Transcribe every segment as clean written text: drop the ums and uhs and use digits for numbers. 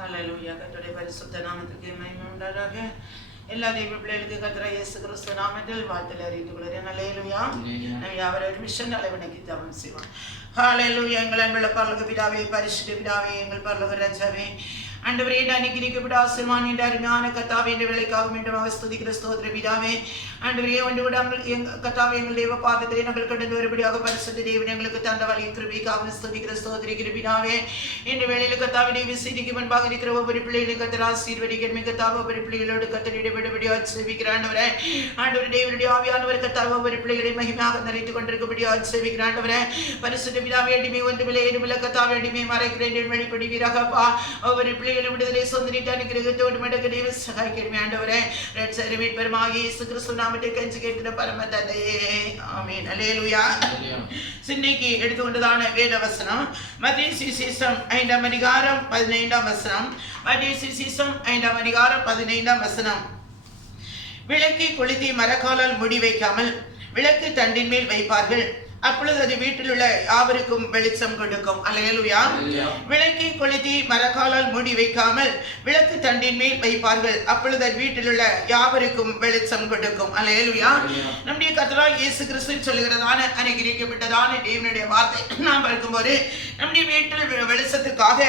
ஹல்லேலூயா. கர்த்தருடைய பரிசுத்த நாமத்துக்கு மகிமை உண்டாதாக. எல்லா தெய்வ பிள்ளைகளுக்கு கர்த்தராகிய இயேசு கிறிஸ்து நாமத்தில் வாழ்த்துக்களை அறிவித்துக் கொள்கிறேன். ஹல்லேலூயா. நாம் யாவரும் மிஷன் அளவினைக்கு தவம் செய்வோம். ஹல்லேலூயா. எங்கள் அன்புள்ள பரலோக பிதாவே, பரிசுத்த பிதாவே, எங்கள் பரலோக ராஜாவே, ஆண்டவரே, அன்னைக்கு ஆசீர்வாதம் என்ற அருமையான கர்த்தாவே, இந்த வேலைக்காக மீண்டும் ஸ்துதிக்கிற ஸ்தோத்திர பிதாவே. ஆண்டவரே, ஒன்று விடாமல் கர்த்தாவே, எங்கள் தேவ பாதத்திலே நாங்கள் கடந்து வரும்படியாக பரிசுத்த தேவன் எங்களுக்கு தந்த வழியை கிருபைக்காக ஸ்துதிக்கிற ஸ்தோத்திரிக்கிற பிதாவே. இந்த வேளையில் கர்த்தாவே, விசேஷிக்கு முன்பாக இருக்கிற ஒவ்வொரு பிள்ளைகளை கர்த்தர் ஆசீர்வதிக்கணும். கர்த்தாவே, ஒவ்வொரு பிள்ளைகளோடு கர்த்தர் இடைவிடுபடியாக சேவிக்கிற ஆண்டவரே. ஆண்டவரே, தேவனுடைய ஆவியானவர் கர்த்தாவே ஒவ்வொரு பிள்ளைகளை மகிமையாக நிறைத்துக் கொண்டிருக்கபடியாக சேவிக்கிற ஆண்டவரே. பரிசுத்த பிதாவே, அடிமை ஒன்றுமில்லை ஏதுமில்லை கர்த்தாவே, அடிமை மறைக்கிறேன் வெளிப்படுவீராகப்பா. ஒவ்வொரு விடுதலை சொந்தரிட்டான கிரகத்தோடு மடக்கு தேவ சகாய்க்கிறமே ஆண்டவரே. மீட்பெருமாகிய இயேசு கிறிஸ்து நாமத்தை கெஞ்சி கேட்கிற பரம தந்தையே, ஆமென். அல்லேலூயா. சின்னைக்கு எடுத்துக்கொண்டதான வேத வசனம் மத்தேயு சுவிசேஷம் 5ஆம் அதிகாரம் 15ஆம் வசனம். மத்தேயு சுவிசேஷம் 5ஆம் அதிகாரம் 15ஆம் வசனம். விளக்கை கொளுத்தி மரக்காலால் மூடி வைக்காமல் விளக்கு தண்டின் மேல் வைப்பார்கள், அப்பொழுது அது வீட்டில் உள்ள யாவருக்கும் வெளிச்சம் கொடுக்கும். அல்லேலூயா. விளக்கை கொளுத்தி மரக்காலால் மூடி வைக்காமல் விளக்கு தண்டின் மேல் வைப்பார்கள், அப்பொழுது அது வீட்டில் உள்ள யாவருக்கும் வெளிச்சம் கொடுக்கும். அல்லேலூயா. நம்முடைய கர்த்தராகிய இயேசு கிறிஸ்து சொல்லுகிறதான அனுகிரகிக்கப்பட்டதான தேவனுடைய வார்த்தை நாம் பார்க்கும்போது, நம்முடைய வீட்டில் வெளிச்சத்துக்காக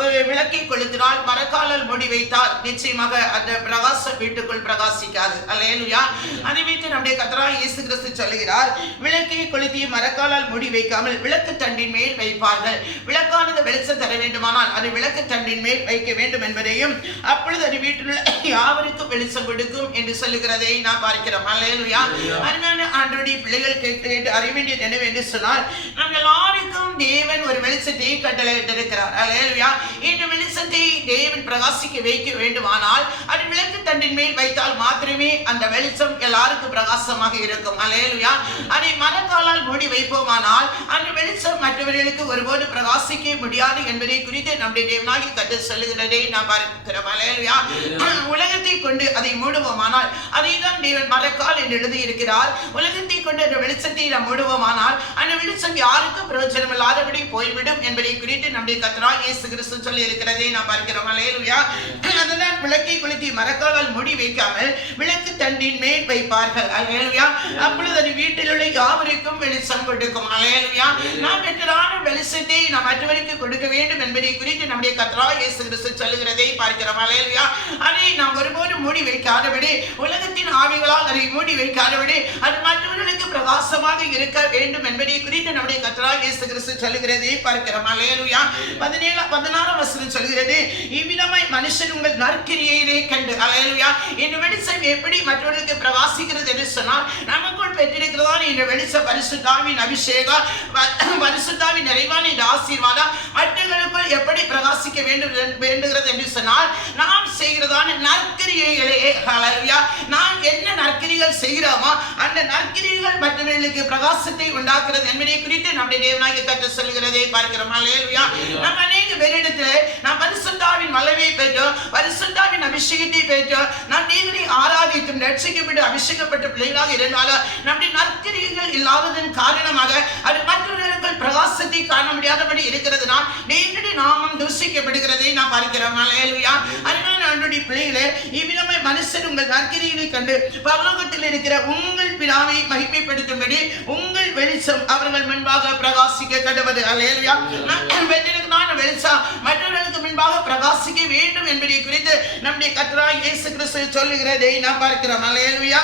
ஒரு விளக்கை கொளுத்தினால் மரக்காலால் மூடி வைத்தால் நிச்சயமாக அந்த பிரகாசம் வீட்டுக்குள் பிரகாசிக்காது. அல்லேலூயா. அதை வைத்து நம்முடைய கர்த்தராகிய இயேசு கிறிஸ்து சொல்லுகிறார், விளக்கை கொளுத்தி மரக்காலால் மூடி வைக்காமல் விளக்கு தண்டின் மேல் வைப்பார்கள். விளக்கானது வெளிச்சம் தர வேண்டுமானால் அது விளக்கு தண்டின் மேல் வைக்க வேண்டும் என்பதையும், அப்பொழுது அது வீட்டில் யாவருக்கும் வெளிச்சம் கொடுக்கும் என்று சொல்லுகிறதை நாம் பார்க்கிறோம். அல்லேலூயா. அருமையான ஆண்டவருடைய பிள்ளைகள் கேட்டு அறிய வேண்டியது என்னவென்று சொன்னால், நாம் எல்லாருக்கும் தேவன் ஒரு வெளிச்சத்தை கட்டளையிட்டிருக்கிறார். அல்லேலூயா. இந்த வெளிச்சத்தை தேவன் பிரகாசிக்க வைக்க வேண்டுமானால் அது விளக்கு தண்டின் மேல் வைத்தால் மாத்திரமே அந்த வெளிச்சம் எல்லாருக்கும் பிரகாசமாக இருக்கும். அல்லேலூயா. அதை மரக்காலால் மூடி வைப்போமானால் அந்த வெளிச்சம் மற்றவர்களுக்கு ஒருபோது பிரகாசிக்க முடியாது என்பதை குறித்து நம்முடைய தேவனாகிய கர்த்தர் சொல்லுகிறதை நாம் பார்க்கிறோம். அல்லேலூயா. உலகத்தை கொண்டு அதை மூடுவோமானால், அதை தான் தேவன் மரக்கால் என்று எழுதி இருக்கிறார். உலகத்தை கொண்டு அந்த வெளிச்சத்தை நாம் மூடுவோமானால் அந்த வெளிச்சம் யாருக்கும் பிரயோஜனம் இல்லாதபடி போய்விடும் என்பதை குறித்து நம்முடைய கர்த்தராகிய இயேசு கிறிஸ்து சொல்லி இருக்கிறதை நாம் பார்க்கிறோம். அல்லேலூயா. அதனால் விளக்கை கொளுத்தி மரக்காலால் மூடி வைக்காமல் விளக்கு தண்டின் மேல் வைப்பார்கள். அல்லேலூயா. அப்பொழுது அது வீட்டில் உள்ள யாவருக்கும் வெளிச்சம் கொடுக்கும். அல்லேலூயா. நாம் பெற்றதான வெளிச்சத்தை நாம் மற்றவருக்கு கொடுக்க வேண்டும் என்பதை குறித்து நம்முடைய கர்த்தராகிய இயேசு கிறிஸ்து சொல்லுகிறதை பார்க்கிறோம். அல்லேலூயா. அதை நாம் ஒருபோது மூடி வைக்காதபடி, உலகத்தின் ஆவிகளால் அதை மூடி வைக்காதபடி அது மற்றவர்களுக்கு பிரகாசமாக இருக்க வேண்டும் என்பதை குறித்து நம்முடைய கர்த்தராகிய இயேசு கிறிஸ்து சொல்லுகிறதை பார்க்கிறோம். அல்லேலூயா. 16ஆம் வசனம் சொல்கிறது, இவ்விதமாய் மனுஷன் உங்கள் நற்கிரியையிலே கண்டு. அல்லேலூயா. இந்த வெளிச்சம் எப்படி மற்றவர்களுக்கு பிரகாசிக்கிறது என்று சொன்னால், நமக்குள் பெற்றிருக்கிறதான இந்த வெளிச்சம் பரிசுத்தாவின் அபிஷேகம், பரிசுத்தாவின் நிறைவான இந்த ஆசீர்வாதம் மற்றவர்களுக்குள் எப்படி பிரகாசிக்க வேண்டுகிறது என்று சொன்னால், நாம் செய்கிறதான நற்கிரியைகளே. ஹல்லேலூயா. நாம் என்ன நற்கிரிகள் செய்கிறோமோ அந்த நற்கிரிகள் மற்றவர்களுக்கு பிரகாசத்தை உண்டாக்குறது என்பதை குறித்து நம்முடைய தேவனாகிய கர்த்தர் சொல்லுகிறதை பார்க்கிறோம். அல்லேலூயா. நாம் அநேக பேரிடத்தில் நாம் பரிசுத்தாவின் வல்லமையை பெற்றோம், பரிசுத்தாவின் அபிஷேகத்தை பெற்றோம், நாம் தேவனை ஆராதித்தும் ரட்சிக்கப்பட்டு அபிஷேகப்பட்ட பிள்ளைகளாக இருந்தாலும் நம்முடைய நற்கிரிகள் இல்லாததன் காரணமாக அது மற்றவர்களுக்கு பிரகாசத்தை காண முடியாதபடி இருக்கிறதுனால் தேவனுடைய நாமம் தூஷிக்கப்படுகிறதை நாம் பார்க்கிறோம். அல்லேலூயா. அருமையான ஆண்டவருடைய பிள்ளைகளே, இவ்விதமாய் மனுஷன் உங்கள் நற்கிரிகளை கண்டு பரலோகத்தில் இருக்கிற உங்கள் பிதாவை மகிமைப்படுத்தும்படி உங்கள் வெளிச்சம் அவர்கள் முன்பாக பிரகாசிக்க கடவுது. அல்லேலூயா. வெளிச்சம் மற்றவர்களுக்கு முன்பாக பிரகாசிக்க வேண்டும் என்பதை குறித்து நம்முடைய கர்த்தராகிய இயேசு கிறிஸ்து சொல்லுகிறதை நாம் பார்க்கிறோம். அல்லேலூயா.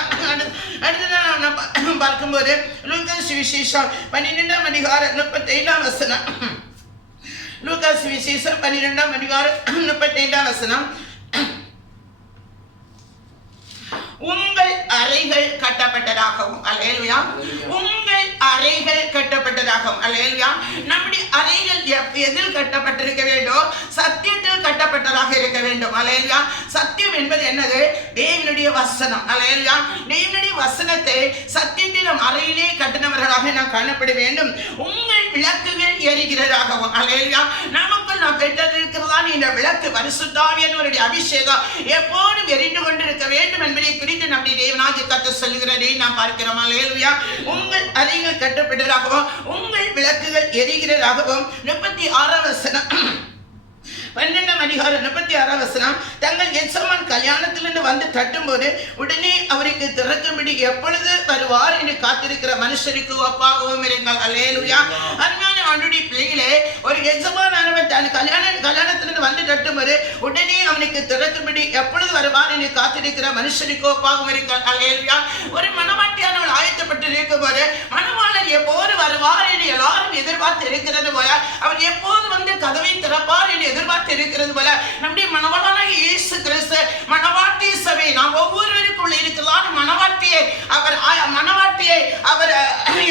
அடுத்ததான் நாம் பார்க்கும்போது லூக்கா சுவிசேஷம் 12ஆம் அதிகாரம் 35ஆம் வசனம். லூக்கா சுவிசேஷம் 12ஆம் அதிகாரம் 35ஆம் வசனம். உங்கள் அறைகள் கட்டப்பட்டதாகவும். அல்லேலூயா. உங்கள் அறைகள் கட்டப்பட்டதாகவும். அல்லேலூயா. நம்முடைய அறைகள் எதில் கட்டப்பட்டிருக்க வேண்டும்? சத்தியத்தில் கட்டப்பட்டதாக இருக்க வேண்டும். அல்லேலூயா. சத்தியம் என்பது என்னது? தேவனுடைய வசனம். அல்லேலூயா. தேவனுடைய வசனத்தை சத்தியத்தில் நம் அறையிலே கட்டினவர்களாக நாம் காணப்பட வேண்டும். உங்கள் விளக்குகள் எரிகிறதாகவும். அல்லேலூயா. நமக்குள் நாம் பெற்றிருக்கிறதான இந்த விளக்கு பரிசுத்தாவியானவருடைய அபிஷேகம் எப்போதும் எரிந்து கொண்டிருக்க வேண்டும் என்பதை குறித்து நம்முடைய தேவனாகிய கர்த்தர் சொல்லுகிறதை நாம் பார்க்கிறோம். அல்லேலூயா. உங்கள் அறைகள் கட்டப்பட்டதாகவும் உங்கள் விளக்குகள் எரிகிறதாகவும் 36ஆம் வசனம். 12:36 தங்கள் எஜமான் கல்யாணத்திலிருந்து வந்து தட்டும்போது உடனே அவருக்கு திறக்கும்படி எப்பொழுது வருவார் என்று காத்திருக்கிற மனுஷருக்கு ஒப்பாகவும் இருங்கள். அல்லேலூயா. அருமையான ஆண்டவருடைய பிள்ளைகளே, ஒரு எஜமானவன் தன் கல்யாணத்திலிருந்து வந்து தட்டும்போது உடனே அவனுக்கு திறக்கும்படி எப்பொழுது வருவார் என்று காத்திருக்கிற மனுஷருக்கு ஒப்பாகவும் இருங்கள். அல்லேலூயா. ஒரு மணவாட்டியானவள் ஆயத்தப்பட்டு இருக்கும் போது மணவாளன் எப்போது வருவார் என்று எல்லாரும் எதிர்பார்த்து இருக்கிறது போல, அவர் எப்போது வந்து கதவை திறப்பார் என்று எதிர்பார்த்து இருக்கிறது போல, நம்முடைய மணவாளனாக இயேசு கிறிஸ்து மணவாட்டி சபை நாம் ஒவ்வொருவருக்குள்ள இருக்கிறார். மணவாட்டியை அவர்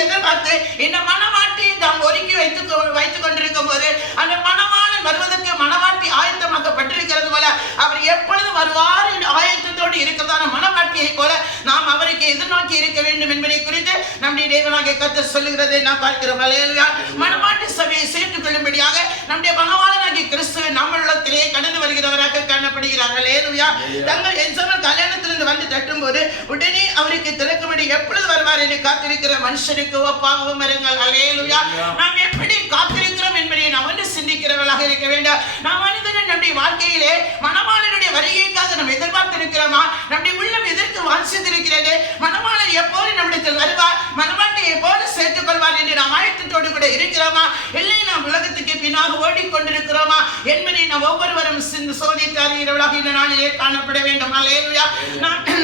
எதிர்பார்த்து இந்த மணவாட்டியை நாம் ஒதுக்கி வைத்துக் கொண்டிருக்கும் போது அந்த மணவாளன் வருவதற்கு மணவாட்டி ஆயத்தமாக்கப்பட்டிருக்கிறது போல, அவர் எப்பொழுது வருவார் என்று ஆயத்தத்தோடு இருக்கிறதான மணவாட்டியை போல நாம் அவருக்கு எதிர்நோக்கி இருக்க வேண்டும் என்பதை குறித்து நம்முடைய தேவனாகிய கர்த்தர் சொல்லுகிறதை நாம் பார்க்கிறோம். அல்லேலூயா. மணவாட்டி சபையை சேர்த்துக் கொள்ளும்படியாக நம்முடைய மணவாளனாகிய கிறிஸ்து நம்மளிடத்திலே கடந்து வருகிறவராக காணப்படுகிறார். அல்லேலூயா. தங்கள் எஜமான் கல்யாணத்திலிருந்து வந்து தட்டும்போது உடனே அவருக்கு திறக்கும்படி எப்பொழுது வருவார் என்று காத்திருக்கிற மனுஷனுக்கு ஒப்பாகவும் இருங்கள். அல்லேலூயா. நாம் எப்படி காத்திருக்கிறோம் என்பதை நாம் வந்து சிந்திக்கிறவர்களாக இருக்க வேண்டும். நாம் மனிதர்கள் நம்முடைய வாழ்க்கையிலே மணவாளனுடைய வருகைக்காக நாம் எதிர்பார்த்திருக்கிறோமா? நம்முடைய உள்ளம் எதற்கு வாஞ்சித்திருக்கிறது? மணவாளன் எப்போது நம்மிடத்தில் வருவார், மணவாட்டை எப்போது சேர்த்துக் கொள்வார் என்று நாம் ஆயத்தத்தோடு கூட இருக்கிறோமா? இல்லை நாம் உலகத்துக்கு பின்னாக ஓடிக்கொண்டிருக்கிறோமா என்பதை நாம் ஒவ்வொருவரும் சோதித்து அறிகிறவர்களாக இந்த நாளிலே காணப்பட வேண்டும். அல்லேலூயா.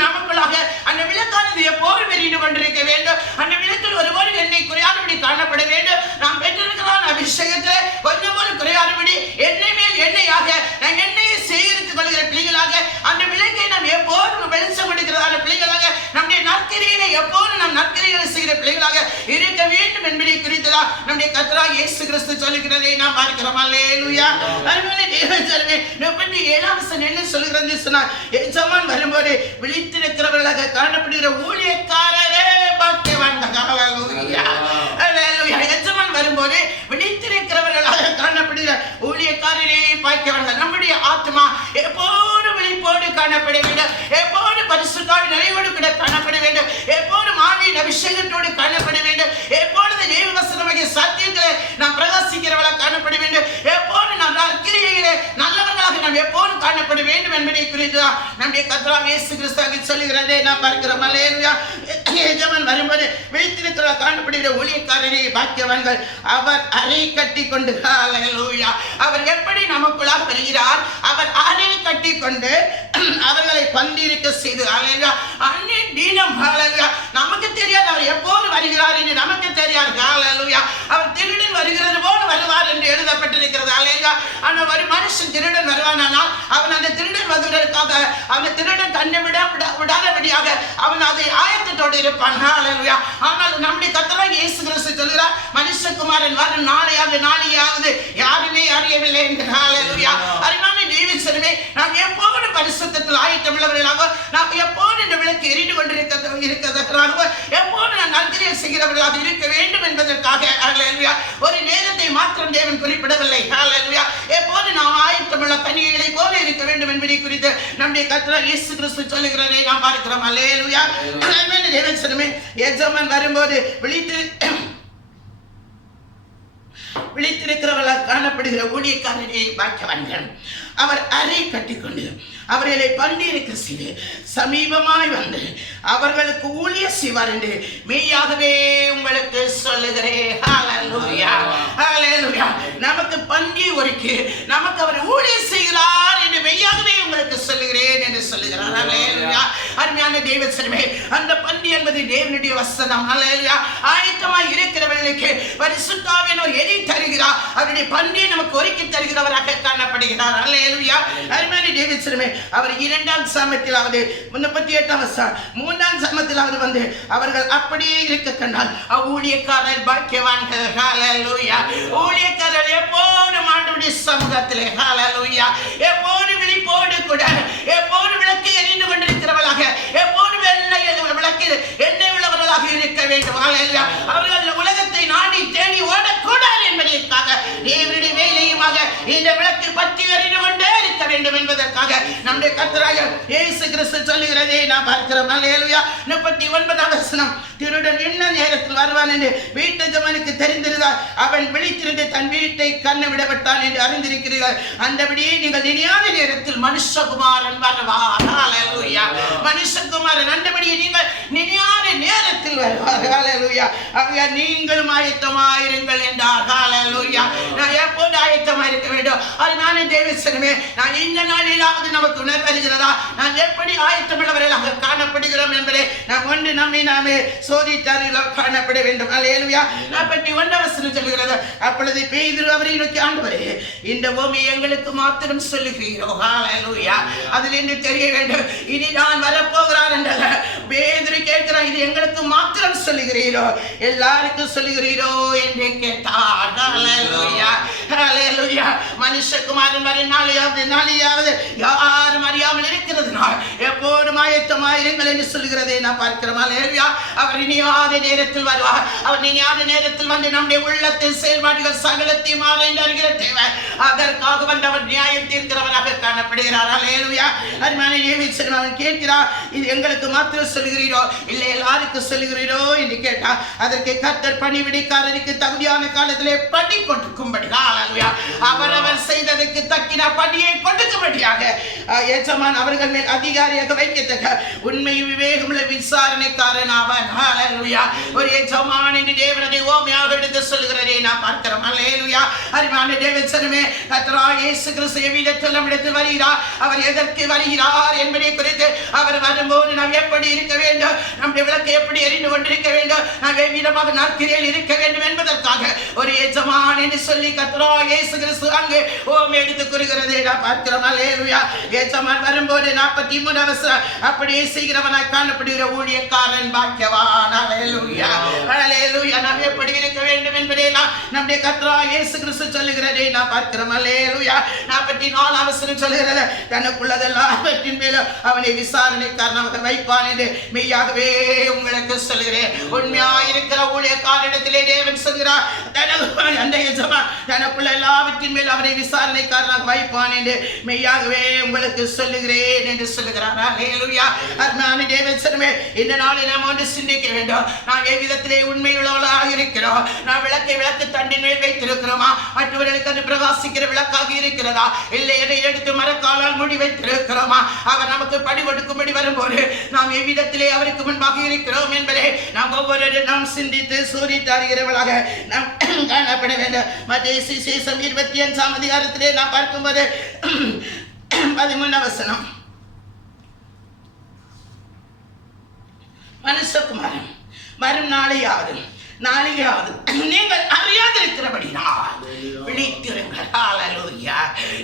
நமக்குள்ளாக அந்த விளக்கானது எப்போது வெறிந்து கொண்டிருக்க வேண்டும். அந்த விளக்கில் ஒருவரு எண்ணெய் குறையாதபடி காணப்பட வேண்டும். நாம் பெற்றிருக்கிறான் அபிஷேகத்தில் கொஞ்சம் ஒரு குறையாதபடி எண்ணெய் மேல் எண்ணெயாக நாம் எண்ணெயை சேகரித்துக் கொள்கிற பிள்ளைகளாக அந்த விளக்கை நாம் எப்போதும் வெளிச்சம் கொடுக்கிறதான பிள்ளைகளாக நம்முடைய நற்கிரியிலே எப்போது நாம் நற்கிரிகளை செய்கிற பிள்ளைகளாக இருக்க வேண்டும் என்பதை குறித்துதான் நம்முடைய கர்த்தராகிய இயேசு கிறிஸ்து சொல்லுகிறதை நாம் பார்க்கிறோம். அல்லேலூயா. அருமையான தேவஜனமே, 37 என்ன சொல்லுகிறது சொன்னால், எஜமான் வரும்போது விழித்திருக்கிறவர்களாக காணப்படுகிற ஊழியக்காரரே பாக்கியவான்கள். அல்லேலூயா. அல்லேலூயா. எஜமான் வரும்போது விழித்திருக்கிறவர்களாக காணப்படுகிற ஊழியக்காரரே பாக்கியவான்கள். நம்முடைய ஆத்மா எப்போது விழிப்போடு காணப்பட வேண்டும், எப்போது பரிசுத்தாவின் நிறைவோடு கூட காணப்பட வேண்டும், எப்போது ஆவியின் அபிஷேகத்தோடு காணப்பட வேண்டும், எப்பொழுது தேவ வசனமாகிய சத்தியத்திலே நாம் பிரகாசிக்கிறவர்களாக காணப்பட வேண்டும், எப்போது நாம் நற்கிரியையிலே நல்லவர்களாக நாம் எப்போது காணப்பட வேண்டும் என்பதை குறித்து நம்முடைய கர்த்தராகிய இயேசு கிறிஸ்து சொல்லுகிறதை நாம் பார்க்கிறோம். அல்லேலூயா. எஜமான் வரும்போது விழித்திருக்கிற காணப்படுகிற ஊழியக்காரரே பாக்கியவான்கள். அவர் அறை கட்டி கொண்டு, அல்லேலூயா, அவர் எப்படி நமக்குள்ளாக வருகிறார், அவர் அறை கட்டி கொண்டு அவர்களை பந்திருக்க செய்து, அல்லேலூயா, அன்னை தினம், அல்லேலூயா, நமக்கு தெரியாது அவர் எப்போது வருகிறார் என்று நமக்கு தெரியாது. அல்லேலூயா. அவர் திருடன் வருகிறது போல வருவார் என்று எழுதப்பட்டிருக்கிறது. அல்லேலூயா. ஆனால் ஒரு மனுஷன் திருடன் வருவானால் அவன் அந்த திருடன் வருவதற்காக அந்த திருடன் தன்னை விடாதபடியாக அவன் அதை ஆயத்தத்தோடு இருப்பான். அல்லேலூயா. ஆனால் நம்முடைய கர்த்தராகிய இயேசு கிறிஸ்து சொல்கிறார், மனுஷகுமாரன் வரும் நாளையாவது யாருமே அறியவில்லை என்று. அல்லேலூயா. அருமையான தேவஜனமே, நாம் எப்போது பரிசுத்தத்தில் ஆயத்தமுள்ளவர்களாக, நாம் எப்போது இந்த விளக்கு எரிந்து கொண்டிருக்கிறதாக, எப்போது நாம் நற்கிரியை செய்கிறவர்களாக இருக்க வேண்டும் என்பதற்காக, அல்லேலூயா, ஒரு நேரத்தை மாத்திரம் தேவன் குறிப்பிடவில்லை. அல்லேலூயா. எப்போது நாம் ஆயத்தமுள்ள கன்னிகைகளை போல இருக்க வேண்டும் என்பதை குறித்து நம்முடைய கர்த்தர் இயேசு கிறிஸ்து சொல்லுகிறதை நாம் பார்க்கிறோம். அல்லேலூயா. தேவஜனமே, எஜமான் வரும்போது விழித்திருக்கிறவர்களாக காணப்படுகிற ஊழியக்காரரே பாக்கியவான்கள். அவர் அறை கட்டிக்கொண்டு அவர்களை பண்டிருக்க செய்து சமீபமாய் வந்து அவர்களுக்கு ஊழிய செய்வார் என்று மெய்யாகவே உங்களுக்கு சொல்லுகிறேன். ஹல்லேலூயா. ஹல்லேலூயா. நமக்கு பந்தி ஒருக்கி நமக்கு அவர் ஊழிய செய்கிறார் என்று மெய்யாகவே உங்களுக்கு சொல்லுகிறேன் என்று சொல்லுகிறார். ஹல்லேலூயா. அருமையான தேவஜனமே, அந்த பந்தி என்பது தேவனுடைய வசனம். ஹல்லேலூயா. ஆயத்தமாய் இருக்கிறவர்களுக்கு பரிசுத்த ஆவியானவர் எதை தருகிறார், அவருடைய பந்தியை நமக்கு ஒருக்கி தருகிறவராக காணப்படுகிறார். அல்லேலூயா. அருமையான தேவஜனமே, அவர் 2ஆம் சாமத்திலாவது 38ஆம் 3ஆம் சாமத்திலாவது வந்து அவர்கள் அப்படியே இருக்க கண்டால் ஊழியக்காரர் பாக்கியவான்கள். ஹல்லேலூயா. ஊழியக்காரர் எப்போதும் ஆண்டவருடைய சமூகத்திலே, ஹல்லேலூயா, எப்போது விழிப்போடு கூட எப்போது விளக்கு எரிந்து கொண்டிருக்கிறவர்களாக, எப்போது விளக்கில் எண்ணெய் உள்ளவர்களாக இருக்க வேண்டும். ஹல்லேலூயா. அவர்கள் உலகத்தை நாடி தேடி ஓடக்கூடாது என்பதற்காக தேவனுடைய வேலையுமாக இந்த விளக்கு பற்றி எரிந்து கொண்டே இருக்க வேண்டும் என்பதற்கு என்பதற்காக நம்முடைய கர்த்தராகிய இயேசு கிறிஸ்து சொல்லுகிறதை நாம் பார்க்கிறோம். அல்லேலூயா. 39ஆம் வசனம், திருடன் என்ன நேரத்தில் வருவான் என்று வீட்டு ஜமனுக்கு தெரிந்திருந்தார். அவன் விழித்திருந்து தன் வீட்டை கண்ண விடப்பட்டான் என்று அறிந்திருக்கிறீர்கள். அந்தபடியே நீங்கள் நினையாத நேரத்தில் மனுஷகுமாரன் வருவார். அல்லேலூயா. மனுஷகுமாரன் அந்தபடியே நீங்கள் நினையாத நேரத்தில் வருவார். அல்லேலூயா. ஆகையா நீங்களும் ஆயத்தமாயிருங்கள் என்றார். அல்லேலூயா. நான் எப்போது ஆயத்தமாக இருக்க வேண்டும்? அதனால தேவசனமே, நான் இந்த நாளிலாவது நமக்கு உணர்வு வருகிறதா? நான் எப்படி ஆயத்தமுள்ளவர்களாக காணப்படுகிறோம் என்பதை நாம் ஒன்று நம்மை நாமே சோதித்தாரில் காணப்பட வேண்டும். அல்லேலூயா. 41ஆம் வசனம் சொல்லுகிறது, அப்பொழுது பேதுரு அவரை நோக்கி, ஆண்டவரே, இந்த பூமி எங்களுக்கு மாத்திரம் சொல்லுகிறீரோ? அல்லேலூயா. அதில் என்று தெரிய வேண்டும், இனி நான் வரப்போகிறார் என்றால் பேதுரு கேட்கிறான், இது எங்களுக்கு மாத்திரம் சொல்லுகிறீரோ, எல்லாருக்கும் சொல்லுகிறீரோ என்று கேட்டார். அல்லேலூயா. அல்லேலூயா. மனுஷகுமாரன் வரை நாளையாவது யாரும் அறியாமல் இருக்கிறதுனால் எப்போதும் ஆயத்தமாயிருங்கள் என்று சொல்லுகிறதை நான் பார்க்கிறோம். அல்லேலூயா. அவர் இனியாத நேரத்தில் வருவார். அவர் இனியாத நேரத்தில் வந்து நம்முடைய உள்ளத்தின் செயல்பாடுகள் சகலத்தையும் ஆராய்ந்து அறிகிற தேவன். அதற்காக வந்து அவர் நியாயம் தீர்க்கிறவராக காணப்படுகிறார். அல்லேலூயா. அருமையான தேவசனமே, அவன் கேட்கிறார், இது எங்களுக்கு மாத்திரம் சொல்லுகிறீரோ, இல்லை எல்லாருக்கும் சொல்லுகிறீரோ என்று கேட்டார். அதற்கு கர்த்தர் பணிவிடைக்காரருக்கு தகுதியான காலத்திலே படி கொடுக்கும்படி, அவரவர் செய்ததற்கு தக்கின படியை கொடுக்கும்படியாக எஜமான் அவர்கள் மேல் அதிகாரியாக வைக்கத்தக்க உண்மை விவேகமுள்ள விசாரணைக்காரன் அவன். அல்லேலூயா. ஒரு எஜமான் என்று தேவனை ஓமையாக எடுத்து சொல்லுகிறதை நான் பார்க்கிறோம். அல்லேலூயா. அருமையான தேவசனமே, கர்த்தராகிய இயேசு கிறிஸ்து எவ்விடத்தில் நம்மிடத்தில் வருகிறார், அவர் எதற்கு வருகிறார் என்பதை குறித்து, அவர் வரும்போது நாம் எப்படி இருக்க வேண்டும், நம்முடைய விளக்கை எப்படி எரிந்து கொண்டிருக்க வேண்டும், நாம் எவ்விதமாக நற்கிரியில் இருக்க வேண்டும் என்பதற்காக ஒரு எஜமான் என்று சொல்லி கர்த்தராகிய இயேசு கிறிஸ்து அங்கே ஓமை எடுத்து கூறுகிறதை நாம் பார்க்கிறோம். அல்லேலூயா. எஜமான் வரும்போது 43ஆம் வசனம், அப்படியே செய்கிறவனாய் காணப்படுகிற ஊழியக்காரன் பாக்கியவான். அல்லேலூயா. அல்லேலூயா. நாம் எப்படி இருக்க வேண்டும் என்பதை நம்முடைய கர்த்தராகிய இயேசு கிறிஸ்து சொல்லுகிறதை நாம் பார்க்கிறோம். அல்லேலூயா. 44ஆம் வசனம் சொல்லுகிறது, தனக்குள்ளதெல்லாவற்றின் மேலும் அவனை விசாரணைக்காரனாக வைப்பான் என்று மெய்யாகவே உங்களுக்கு சொல்கிறேன். உண்மையாயிருக்கிற ஊழியக்காரனிடத்திலே தேவன் சொல்கிறார், அந்த எஜமான் தனக்குள்ள எல்லாவற்றின் மேல் அவனை விசாரணைக்காரனாக வைப்பான் என்று மெய்யாகவே உங்களுக்கு சொல்லுகிறேன் என்று சொல்லுகிறார். அல்லேலூயா. அருமையான தேவசனமே, இந்த நாளில் நாம் ஒன்று சிந்திக்க வேண்டும். நாம் எவ்விதத்திலே உண்மையுள்ளவர்களாக இருக்கிறோம்? நாம் விளக்கு தண்டின் மேல் வைத்திருக்கிறோமா? மற்றவர்களுக்கு அது பிரகாசிக்கிற விளக்காக இருக்கிறதா? இல்லை எதை எடுத்து மரக்காலால் மூடி வைத்திருக்கிறோமா? அவர் நமக்கு படி கொடுக்கும்படி வரும்போது நாம் எவ்விதத்திலே அவருக்கு முன்பாக இருக்கிறோம் என்பதை நாம் ஒவ்வொரு நாம் சிந்தித்து சோதித்தாருகிறவர்களாக நாம் காணப்பட வேண்டும். மத்தேயு சுவிசேஷம் 25ஆம் அதிகாரத்திலே நாம் பார்க்கும்போது 13ஆம் வசனம், மனுஷகுமாரன் வரும் நாளையாவது நீங்கள் அறியாதிருக்கிறபடினால் விழித்திருங்கள். ஹல்லேலூயா.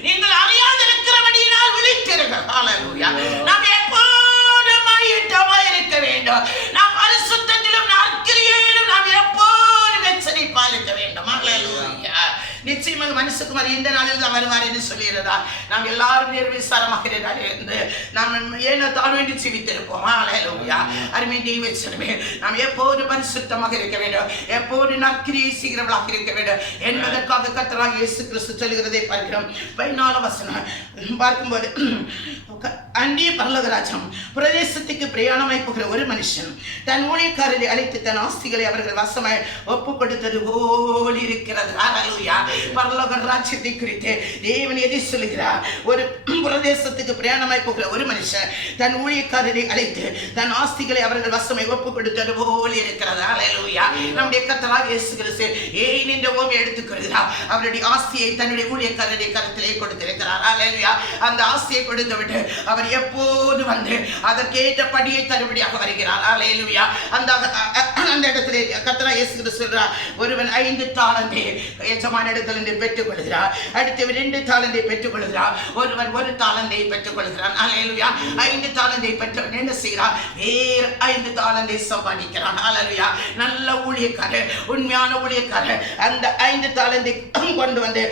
நீங்கள் அறியாதிருக்கிறபடினால் விழித்திருங்கள். ஹல்லேலூயா. நாம் எப்போதும் ஆயத்தமாய் இருக்க வேண்டும். நாம் பரிசுத்தத்திலும் நற்கிரியையிலும் நாம் எப்போதும் எச்சரிப்பாய் இருக்க வேண்டும். ஹல்லேலூயா. நிச்சயமாக மனுஷகுமார் இந்த நாளில் தான் வருவார் என்று சொல்லுகிறதா? நாம் எல்லாரும் நிர்விசாரமாக இருந்து நாம் ஏனோ தான் வேண்டி ஜீவித்திருப்போம். அல்லேலூயா. அருமை தேவசனமே, நாம் எப்போது பரிசுத்தமாக இருக்க வேண்டும், எப்போது நற்கிரியை செய்கிறவர்களாக இருக்க வேண்டும் என்பதற்காக கர்த்தராகிய இயேசு கிறிஸ்து சொல்லுகிறதை பார்க்கிறோம். 14ஆம் வசனம் பார்க்கும்போது, அந்நிய பரலோகராஜ்யம் பிரதேசத்துக்கு பிரயாணமாய் போகிற ஒரு மனுஷன் தன் ஊழியக்காரரை அழைத்து தன் ஆஸ்திகளை அவர்கள் வசமாய் ஒப்பு கொடுத்தது போல் இருக்கிறது. அல்லேலூயா. பரலோக ராஜ்யத்தை குறித்து தேவன் எதை சொல்லுகிறார்? ஒரு பிரதேசத்துக்கு பிரயாணமாய் போகிற ஒரு மனுஷன் தன் ஊழியக்காரரை அழைத்து தன் ஆஸ்திகளை அவர்கள் வசமாய் ஒப்பு கொடுத்தது போல் இருக்கிறது. அல்லேலூயா. நம்முடைய கர்த்தராகிய இயேசு கிறிஸ்து ஏன் இந்த ஓமையை எடுத்துக்கொள்கிறார்? அவருடைய ஆஸ்தியை தன்னுடைய ஊழியக்காரரை கருத்திலே கொடுத்திருக்கிறார். அல்லேலூயா. அந்த ஆஸ்தியை கொடுத்து விட்டு அவர் எப்போது வந்து அதற்கேற்ற படியை தருபடியாக வருகிறார். அல்லேலூயா. அந்த இடத்திலே கர்த்தராகிய இயேசு கிறிஸ்து சொல்றார், ஒருவன் 5 தாலந்தை எஜமான இடத்திலிருந்து பெற்றுக் கொள்கிறார், அடுத்தவர் 2 தாலந்தை பெற்றுக் கொள்கிறார், ஒருவன் 1 தாலந்தை பெற்றுக் கொள்கிறான். அல்லேலூயா. 5 தாலந்தை பெற்றவன் என்ன செய்கிறார்? வேறு 5 தாலந்தை சம்பாதிக்கிறான். அல்லேலூயா. நல்ல ஊழியக்காரர், உண்மையான ஊழியக்காரர் அந்த 5 தாலந்தை கொண்டு வந்து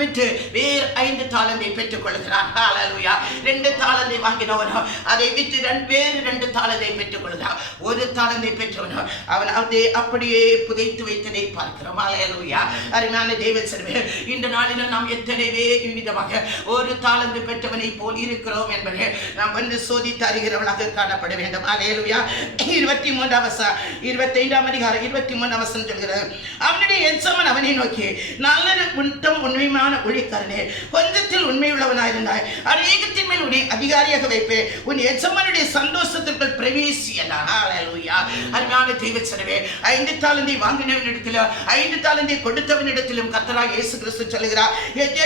விட்டு வேறு 5 தாலந்தை பெற்றுக் கொள்கிறான். அல்லேலூயா. 2 தாலந்தை தாளந்தை வாங்கினவனோ அதை விற்று வேறு 2 தாளந்தை பெற்றுக் கொள்கிறான். 1 தாளந்தை பெற்றவனோ அவன் அதை அப்படியே புதைத்து வைத்ததை பார்க்கிறோம். அல்லேலூயா. அருமையான தேவசனமே, இந்த நாளில் நாம் எத்தனைவே விதமாக 1 தாளந்து பெற்றவனை போல் இருக்கிறோம் என்பதை நாம் வந்து சோதித்து அறிகிறவனாக காணப்பட வேண்டும். அல்லேலூயா. 25ஆம் அதிகாரம் 23ஆம் வசனம் சொல்கிறது, அவனுடைய எஜமான் அவனை நோக்கி, நல்ல உண்மையான ஊழியக்காரனே, கொஞ்சத்தில் உண்மையுள்ளவனாயிருந்தாய், அநேகத்தின் மேல் உன்னை அதிகாரியாக வைப்பேன், உன் எஜமானுடைய சந்தோஷத்திற்குள் பிரவேசி என்றான். அல்லேலூயா. அருமையான தேவசனமே, 5 தாளந்தை வாங்கினவனிடத்தில் 5 தாளந்தை கொடுத்தவனிடத்திலும் கர்த்தராகிய இயேசு கிறிஸ்து சொல்கிறார்,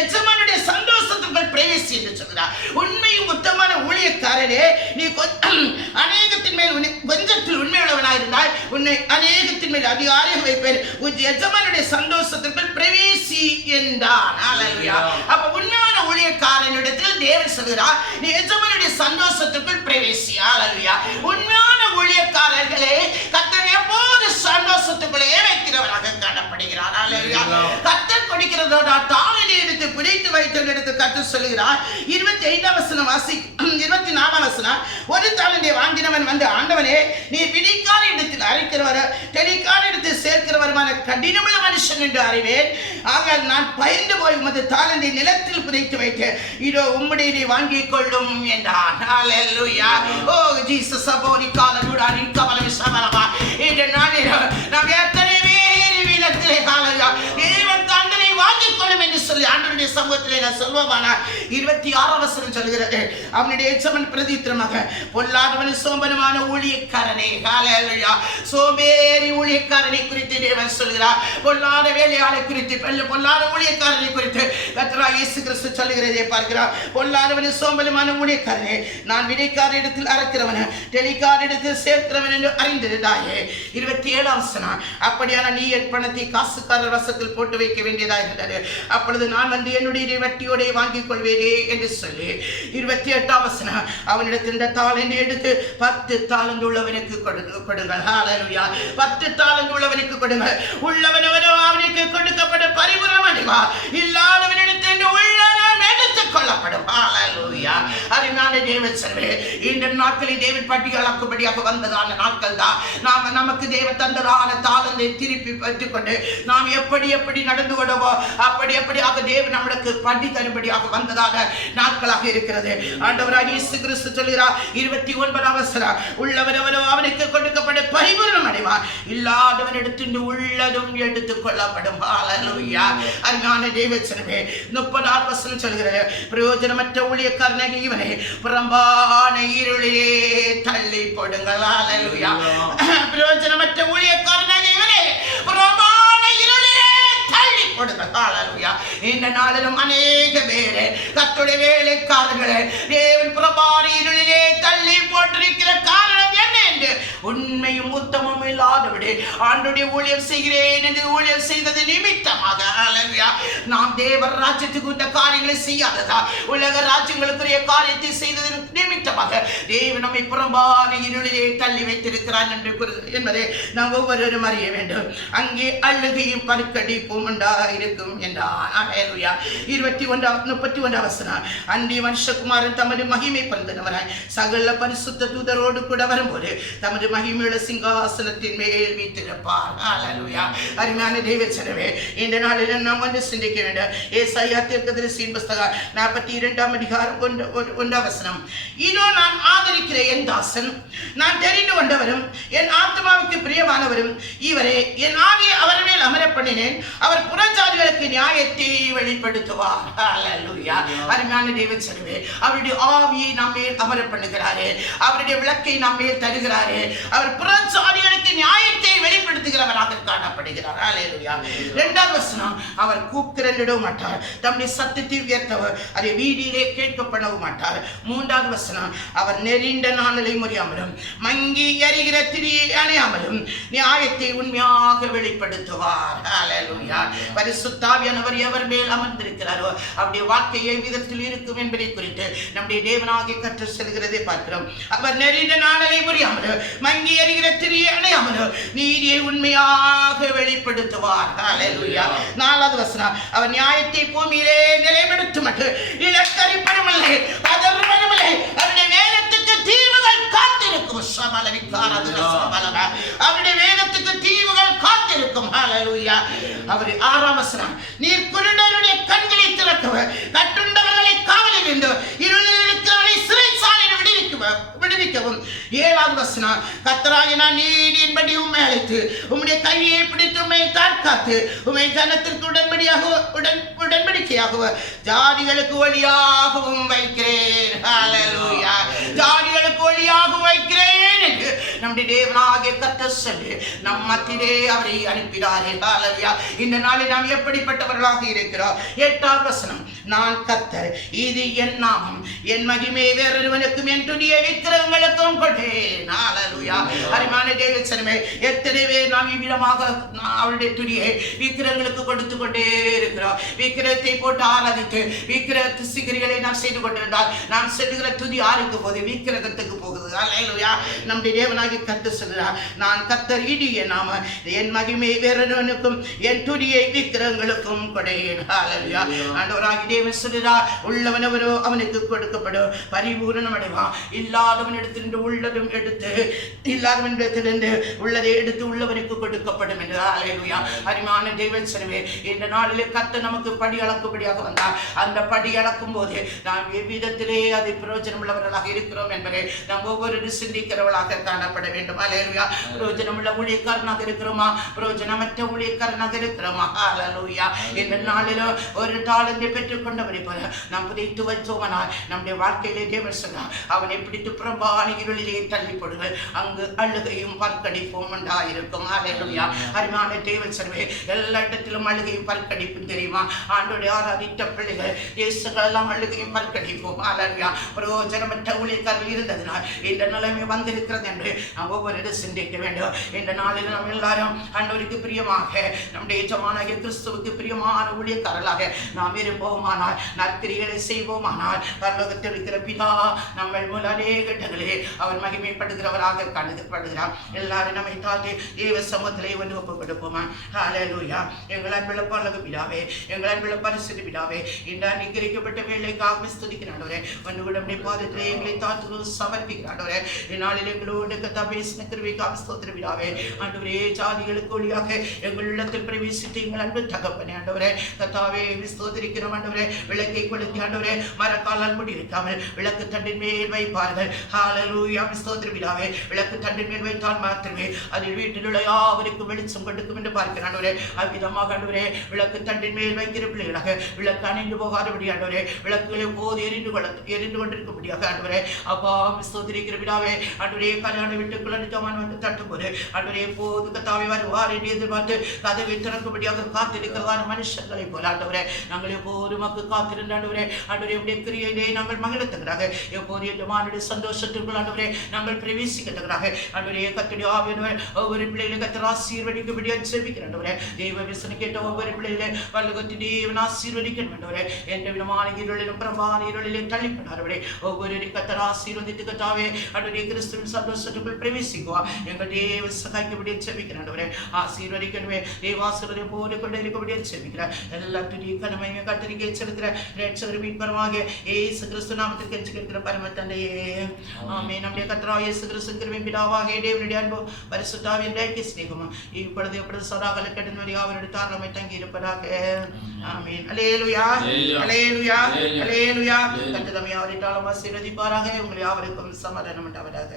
எஜமானுடைய சந்தோஷத்திற்குள் பிரவேசி என்று சொல்கிறார். உண்மையும் உத்தமமான ஊழியக்காரனே, நீ அநேகத்தின் மேல் கொஞ்சத்தில் உண்மையுள்ளவனாயிருந்தாய், உன்னை அநேகத்தின் மேல் அதிகாரியாக வைப்பேன், உன் எஜமானுடைய சந்தோஷத்திற்குள் பிரவேசி என்றான். அல்லேலூயா. அப்ப உண்மையான ஊழியக்காரனிடத்தில் தேவன் சொல்கிறார், நீ எஜமானுடைய சந்தோஷத்திற்குள் பிரவேசி. அல்லேலூயா. உண்மையான ஊழியக்காரர்களே கர்த்தர் எப்போது சந்தோஷத்துக்குள்ளே வைக்கிறவராக காணப்படுகிறார். அல்லேலூயா. கர்த்தர் கொடுக்கிறதோட தாளனை எடுத்து பிடித்து வைத்தவன் எடுத்து கர்த்தர் சொல்கிறார். 25ஆம் வசனம் 24ஆம் வசனம், 1 தாளந்தை வாங்கினவன் வந்து, ஆண்டவனே, நீ விடிக்கால இடத்தில் அரைக்கிறவர் தெளிக்கால இடத்தில் சேர்க்கிறவருமான கடினமுள்ள மனுஷன் என்று அறிவேன். ஆக நான் பயந்து போய் உமது தாளந்தை நிலத்தில் புதைத்து வைத்தேன், இதோ உம்முடைய வாங்கிக் கொள்ளும் என்றான். அல்லேலூயா. ஓ ஜீசஸ் அபோரி காலனுடானி கவலை சமரமா. இந்த நாளில் நாம் எத்தனை வேறு விதத்திலே காலையா தேவன் தண்டனை வாங்கிக் கொள்ளும் என்று சொல்லி ஆண்டவருடைய சமூகத்திலே நான் சொல்வோமானால் 26ஆம் வசனம் சொல்கிறது, அவனுடைய எஜமான் பிரதித்திரமாக, பொல்லாதவன் சோம்பனுமான ஊழியக்காரனே. அல்லேலூயா. சோம்பேறி ஊழியக்காரனை குறித்து தேவன் சொல்கிறார். பொல்லாத வேலையாளை குறித்து, பொல்லாத ஊழியக்காரனை குறித்து கர்த்தராகிய இயேசு கிறிஸ்து சொல்லுகிறதை பார்க்கிறார். பொல்லாதவன் சோம்பலுமான ஊழியக்காரனே, நான் விதைக்கார இடத்தில் அறுக்கிறவன் தெளிக்கார இடத்தில் சேர்க்கிறவன் என்று அறிந்திருந்தாயே. 27ஆம் வசனம், அப்படியான நீ என் பணத்தை காசுக்காரர் வசத்தில் போட்டு வைக்க வேண்டியதாக இருந்தது, அப்பொழுது நான் வந்து என்னுடைய வட்டியோட வாங்கிக் கொள்வேனே என்று சொல்லி 28ஆம் வசனம், அவனிடத்தில் இந்த தாளந்தை எடுத்து 10 தாளந்து உள்ளவனுக்கு கொடுங்கள். அல்லேலூயா. 10 தாளந்து உள்ளவனுக்கு கொடுங்கள். உள்ளவனவனோ அவனுக்கு கொடுக்கப்படும் பரிபூரண அடைவா, இல்லாதவனிடத்தில் உள்ளவன் எடுத்துக் கொள்ளப்படும். அல்லேலூயா. அருமையான தேவசனமே, இந்த நாட்களில் தேவன் பட்டியலாக்கும்படியாக வந்ததான நாட்கள் தான் நமக்கு தேவன் தந்ததான தாளந்தை திருப்பி பெற்றுக்கொண்டு நாம் எப்படி நடந்து கொண்டவோ அப்படியாக தேவன் நம்மளுக்கு படி தரும்படியாக வந்ததான நாட்களாக இருக்கிறது. ஆண்டவராகிய இயேசு கிறிஸ்து சொல்கிறார் 29ஆம் வசனம், உள்ளவனவனோ அவனுக்கு கொடுக்கப்பட்ட பரிபூரணம் அடைவான், இல்லாதவனிடத்தில் உள்ளதும் எடுத்துக் கொள்ளப்படும். அல்லேலூயா. அருமையான தேவசனமே, 30ஆம் வசனம் சொல்கிறது, பிரயோஜனமற்ற ஊழியக்காரனாகிய இவனை புறம்பான இருளிலே தள்ளி போடுங்கள். அல்லேலூயா. பிரயோஜனமற்ற ஊழியக்காரனாகிய இவனை புறம்பான இருளிலே தள்ளி போடுங்கள். அல்லேலூயா. இந்த நாளிலும் அநேக பேர் கர்த்தருடைய வேலைக்காரர்களே தேவன் புறம்பான இருளிலே தள்ளி போட்டிருக்கிற காரணம் என்ன என்று உண்மையும் உத்தமும் இல்லாதபடி ஆண்டுடைய ஊழியம் செய்கிறேன் என்று ஊழியம் செய்தது நிமித்தமாக, அல்லேலூயா, நாம் தேவ ராஜ்யத்துக்கு இந்த காரியங்களை செய்யாததா உலக ராஜ்யங்களுக்குரிய காரியத்தை செய்தது நிமித்தமாக தேவன் நம்மை புறம்பான இருளிலே தள்ளி வைத்திருக்கிறான் என்பதை நாம் ஒவ்வொருவரும் அறிய வேண்டும். அங்கே அழுகையும் பருக்கடிப்பும் உண்டாயிருக்கும் என்றார். அல்லேலூயா. 31ஆம் வசனம், அன்றி மனுஷகுமாரன் தமது மகிமை பந்தனவராய் சகல பரிசுத்த தூதரோடு கூட வரும்போது தமது மகிமையுள்ள சிங்காசனத்தின் மேல் வீற்றிருப்பார். அல்லேலூயா. அருமையான தேவசனமே, இந்த நாளில் நாம் வந்து சிந்திக்க வேண்டும். ஏசாயா தீர்க்கதரிசியின் புத்தகம் 42ஆம் அதிகாரம் 1ஆம் வசனம், இதோ நான் ஆதரிக்கிற என் தாசன், நான் தெரிந்து கொண்டவரும் என் ஆத்மாவுக்கு பிரியமானவரும் இவரே, என் ஆவியை அவர் மேல் அமர பண்ணினேன், அவர் புறஜாதிகளுக்கு நியாயத்தை வெளிப்படுத்துவார். அல்லேலூயா. அருமையான தேவசனமே, அவருடைய ஆவியை நாம் மேல் அமர பண்ணுகிறாரே, அவருடைய விளக்கை நாம் மேல் தருகிறாரே, அவர் புறஜாதிகளுக்கு நியாயத்தை வெளிப்படுத்துகிறவராக காணப்படுகிறார். அல்லேலூயா. 2ஆம் வசனம், அவர் கூப்பிடவும் மாட்டார், தம்முடைய சத்தத்தை உயர்த்தவர் அதை வீதியிலே கேட்கப்படவும் மாட்டார். 3ஆவது வசனம், அவர் நெறிந்த நாணலை முறியாமலும் மங்கி எறிகிற திரியை அணையாமலும் நியாயத்தை உண்மையாக வெளிப்படுத்துவார். அல்லேலூயா. பரிசுத்த ஆவியானவர் எவர் மேல் அமர்ந்திருக்கிறாரோ அவருடைய வாழ்க்கையை விதத்தில் இருக்கும் என்பதை குறித்து நம்முடைய தேவனாகிய கற்றுச் செல்கிறதை பார்க்கிறோம். அவர் நெறிந்த நாணலை முறியாமலும் மங்கி எறிகிற திரியை அணையாமலும் நீதியை உண்மையாக வெளிப்படுத்துவார். அல்லேலூயா. 4ஆவது வசனம், அவர் நியாயத்தை பூமியிலே நிலைப்படுத்தும் மட்டும் இலக்கரிப்படமில்லை, அதர்மமில்லை, அவர் வசனம், நீர் குருடருடைய கண்களை திறக்கவர், கட்டுண்டவர்களை காவலில் இருந்து இருளில் இருக்கிறவர்களை சிறைச்சாலையில் விடுவிக்கவும். 7வது வசனம், கர்த்தராகிய நான் நீதியின்படி உம்மை அழைத்து உம்முடைய கையை பிடித்து உம்மை காத்து உம்மை ஜனத்திற்கு உடன்படிக்கையாக ஜாதிகளுக்கு ஒளியாகவும் வைக்கிறேன். ஹல்லேலூயா. ஜாதிகளுக்கு ஒளியாக வைக்கிறேன் என்று நம்முடைய தேவனாகிய கர்த்தர் சொல்லி நம் மத்தியிலே அவரை அனுப்பினாரே. ஹல்லேலூயா. இந்த நாளில் நாம் எப்படிப்பட்டவர்களாக இருக்கிறோம்? 8வது வசனம், நான் கர்த்தர், இது என் நாமம், என் மகிமை வேறொருவனுக்கும் என் துதியை விக்கிரகங்களுக்கும் கொண்டேன். ஹல்லேலூயா. அருமையான தேவசனமே, எத்தனை பேர் நாம் இவ்விதமாக அவருடைய துதியை விக்கிரகங்களுக்கு கொடுத்து கொண்டே இருக்கிறோம். விக்கிரகத்தை போட்டு ஆராதித்து விக்கிரகத்து சிகரிகளை நாம் செய்து கொண்டிருந்தால் நாம் செல்லுகிற துதி யாருக்கு போகுது? விக்கிரகத்துக்கு போகுது. ஹல்லேலூயா. நம்முடைய தேவனாகிய கர்த்தர் சொல்கிறார், நான் கர்த்தர், இது என் நாமம், என் மகிமை வேறொருவனுக்கும் என் துதியை விக்கிரகங்களுக்கும் கொண்டேன். ஹல்லேலூயா. ஆண்டவராகிய தேவன் சொல்கிறார், உள்ளவனவரோ அவனுக்கு கொடுக்கப்படும், பரிபூரணம் அடைவான். இல்லாதவனிடத்திலிருந்து உள்ளதும் எடுத்து இல்லாதவனிடத்திலிருந்து உள்ளதை எடுத்து உள்ளவனுக்கு கொடுக்கப்படும் என்று. ஹல்லேலூயா. அருமையான தேவன் சொன்னவே, இந்த நாளிலே கர்த்தர் நமக்கு படி அளக்கும்படியாக வந்தார். அந்த படி அளக்கும் போது நாம் எவ்விதத்திலே அதை பிரயோஜனம் உள்ளவர்களாக இருக்கிறோம் என்பதை நாம் ஒவ்வொரு சிந்திக்கிறவர்களாக காணப்பட வேண்டும். ஹல்லேலூயா. பிரயோஜனம் உள்ள ஊழியக்காரனாக இருக்கிறோமா? பிரயோஜனமற்ற ஊழியக்காரனாக இருக்கிறோமா? ஹல்லேலூயா. இந்த நாளில் ஒரு தாளந்தை பெற்றுக் கொண்டவரை போல நாம் புதைத்து வைத்தோமானால் நம்முடைய வாழ்க்கையிலே தேவன் சொன்னார், அவனை பிடித்து புறம்பான இருளிலே தள்ளி போடுங்கள், அங்கு அழுகையும் பற்கடிப்பும் உண்டாயிருக்கும். ஹல்லேலூயா. அருமையான தேவன் சொன்னவே, எல்லா இடத்திலும் அழுகையும் பற்கடிப்பும் தெரியுமா? ஆண்டோடைய ஆராதித்த பிள்ளைகள் இயேசுகள் எல்லாம் அழுகையும் பற்கடிப்போம். ஹல்லேலூயா. பிரயோஜனமற்ற ஊழியக்காரர்கள் இருந்ததினால் இந்த நிலைமை வந்திருக்கிறது என்று நாம் ஒவ்வொரு சிந்திக்க வேண்டும். இந்த நாளில் நாம் எல்லாரும் ஆண்டவருக்கு பிரியமாக, நம்முடைய எஜமானாகிய கிறிஸ்துவுக்கு பிரியமான ஊழியக்காரர்களாக நாம் இருப்போமானால், நற்கிரிகளை செய்வோமானால், பரலோகத்தில் இருக்கிற பிதா நம்ம மூல அநேக இடங்களே அவர் மகிமைப்படுகிறவராக கருதப்படுகிறார். எல்லாரும் நம்மை தாழ்த்தி தேவ சமூகத்திலே ஒன்று ஒப்பு கொடுப்போமா? ஹல்லேலூயா. எங்கள் அன்புள்ள பரலோக பிதாவே, எங்கள் அன்புள்ள பரிசுத்த பிதாவே, இந்த அனுக்கிரகிக்கப்பட்ட வேலைக்காக ஸ்துதிக்கிறாண்டவரே, ஒன்று கூட நம்முடைய பாதத்திலே எங்களை தாழ்த்து சமர்ப்பிக்கிறாண்டவரே. இந்நாளில் எங்களோடு கர்த்தா பேசின கிருபைக்காக ஸ்தோத்திரம் பிதாவே. ஆண்டவரே, ஜாதிகளுக்கு ஒளியாக எங்கள் உள்ளத்தில் பிரவேசித்து எங்கள் அன்பு தகப்பனே ஆண்டவரே, கர்த்தாவே ஸ்தோத்திரிக்கிறோம் ஆண்டவரே. விளக்கை கொளுத்தி ஆண்டவரே, மரக்காலால் முடி இருக்காமல் விளக்கு தண்டின் மேல் வைப்பார்கள். ஹல்லேலூயா. ஸ்தோத்திரம் பிதாவே. விளக்கு தண்டின் மேல் வைத்தால் மாத்திரமே அதில் வீட்டில் உள்ள யாவருக்கும் வெளிச்சம் கொடுக்கும் என்று பார்க்கிறேன் ஆண்டவரே. அவ்விதமாக ஆண்டவரே, விளக்கு தண்டின் மேல் வைக்கிற பிள்ளைகளாக விளக்கு அணைந்து போகாதபடி ஆண்டவரே, விளக்குகளை போது எரிந்து கொண்டிருக்கும்படியாக ஆண்டவரே, அப்பா ஸ்தோத்திரிக்கிற பிதாவே. ஆண்டவரே, கல்யாண வீட்டுக்குள்ள நிஜமான் வந்து தட்டும் போது ஆண்டவரே, போது கர்த்தாவே வருவார் என்று எதிர்பார்த்து கதவை திறக்கும்படியாக காத்திருக்கிறதான மனுஷர்களை போல ஆண்டவரே, நாங்கள் எப்போது நமக்கு காத்திருந்த ஆண்டவரே, ஆண்டவரே உடைய கிரியையிலே நாங்கள் மகிழத்துகிறாக, எப்போது எஜமானுடைய சந்தோஷத்திற்குள் ஆண்டவரே நாங்கள் பிரவேசிக்கிறதாக ஆண்டவரே, கர்த்தருடைய ஆவியானவர் ஒவ்வொரு பிள்ளைகளை கர்த்தர் ஆசீர்வதிக்கும்படியாக ஜெபிக்கிறேன் ஆண்டவரே. தெய்வ விசனை கேட்ட ஒவ்வொரு பிள்ளைகளை பரலோகத்தின் தேவன் ஆசீர்வதிக்கணும் ஆண்டவரே. எந்த விதமான இருளிலும் பிரபான இருளிலும் தள்ளிப்படாதவரே ஒவ்வொரு கர்த்தர் ஆசீர்வதித்து கர்த்தாவே ஆண்டவரே கிறிஸ்துவின் சந்தோஷத்துக்குள் பிரவேசிக்குவா. எங்கள் தேவ சகாய்க்கும்படியாக ஜெபிக்கிறேன் ஆண்டவரே. ஆசீர்வதிக்கணுமே தேவாசீர்வதை போல கொண்டு இருக்கும்படியாக ஜெபிக்கிறேன். எல்லா துதி கனமையை கர்த்தருக்கு செலுத்துகிற ரட்சகர் மீட்பருமாக இயேசு கிறிஸ்து நாமத்தில் கெஞ்சி கேட்கிற பரம தந்தையே, ஆமென். நம்முடைய கர்த்தராகிய இயேசு கிறிஸ்து கிருபை பிதாவாகிய தேவனுடைய அன்பு பரிசுத்த ஆவியின் ஐக்கிய சிநேகமும் இப்பொழுது எப்பொழுது சதா காலக்கெடும் வரை அவருடைய தாழ்மை தங்கி இருப்பதாக. ஆமென். அல்லேலூயா. அல்லேலூயா. அல்லேலூயா. கர்த்தர் தம்மை அவரை தாழ்மை ஆசீர்வதிப்பாராக. உங்களை யாவருக்கும் சமாதானம் உண்டாவதாக.